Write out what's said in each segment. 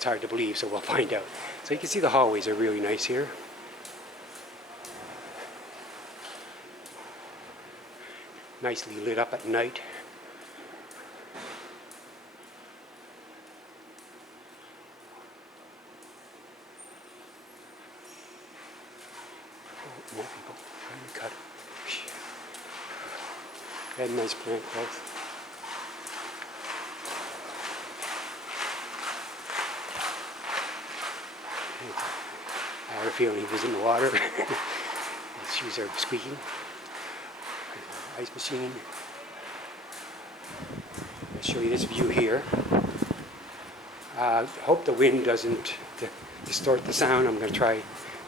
it's hard to believe, so we'll find out. So you can see the hallways are really nice here. Nicely lit up at night. Oh, more people. Cut. And nice plant growth. I have a feeling he was in the water. His shoes are squeaking. Ice machine. I'll show you this view here. I hope the wind doesn't distort the sound. I'm going to try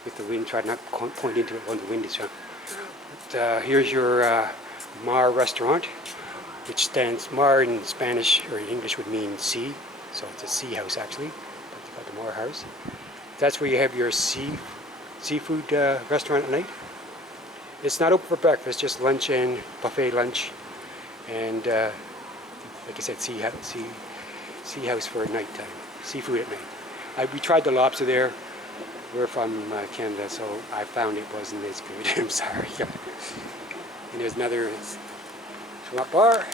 with the wind, try not to point into it when the wind is on. But here's your Mar restaurant, which stands, Mar in Spanish or in English would mean sea, so it's a sea house actually, but it's called the Mar house. That's where you have your seafood restaurant at night. It's not open for breakfast, just lunch and buffet lunch, and like I said, sea house for nighttime, seafood at night. We tried the lobster there. We're from Canada, so I found it wasn't as good. I'm sorry. And there's another swap bar.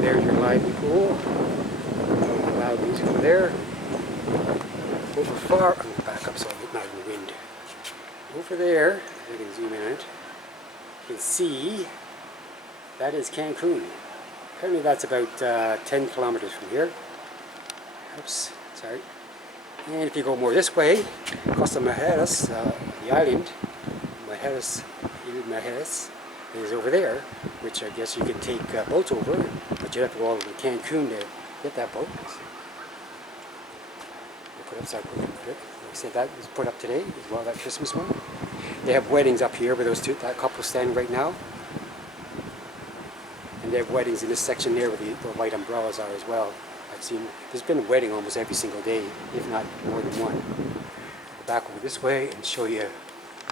There's your lively pool. Loud music over there. Over far, I'm going to back up so I'm not in the wind. Over there, I can zoom in on it. You can see that is Cancun. Apparently that's about 10 kilometers from here. Oops, sorry. And if you go more this way, Costa Mujeres, the island, Mujeres is over there, which I guess you could take boats over, but you have to go all over to Cancun to get that boat. They put up like I said, that was put up today as well, that Christmas one. They have weddings up here where that couple standing right now. And they have weddings in this section there where the white umbrellas are as well. I've seen, there's been a wedding almost every single day, if not more than one. Go back over this way and show you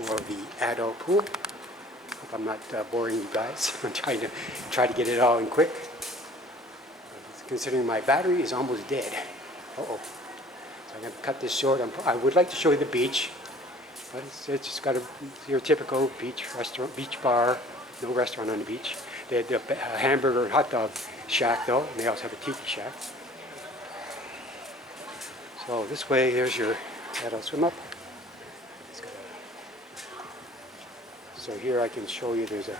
more of the adult pool. Hope I'm not boring you guys. I'm trying to get it all in quick. Considering my battery is almost dead. Uh-oh. So I'm going to cut this short. I would like to show you the beach, but it's just got your typical beach restaurant, beach bar, no restaurant on the beach. They have a hamburger and hot dog shack though, and they also have a tiki shack. So this way, here's your adult swim up. So here I can show you there's a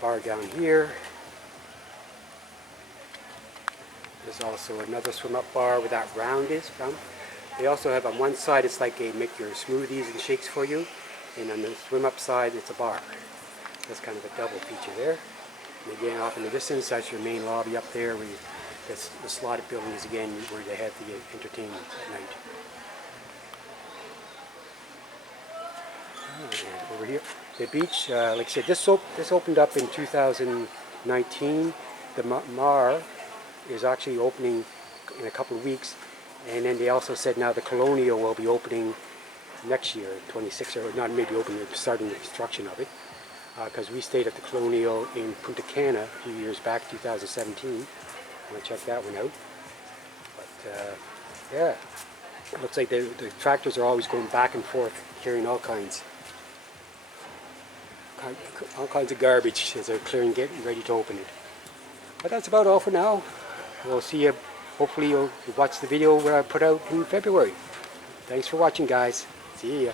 bar down here. There's also another swim up bar where that round is from. They also have on one side, it's like they make your smoothies and shakes for you, and on the swim up side, it's a bar. That's kind of a double feature there. And again, off in the distance, that's your main lobby up there, where the slotted buildings again, where they have the entertainment at night. And over here, the beach, like I said, this opened up in 2019. The Mar is actually opening in a couple of weeks, and then they also said now the Colonial will be opening next year, 26, or not maybe opening, starting the construction of it. Because we stayed at the Colonial in Punta Cana a few years back, 2017. I'm going to check that one out. But yeah, it looks like the tractors are always going back and forth, carrying all kinds of garbage as they're clearing, getting ready to open it. But that's about all for now. We'll see you. Hopefully you'll watch the video where I put out in February. Thanks for watching, guys. See ya.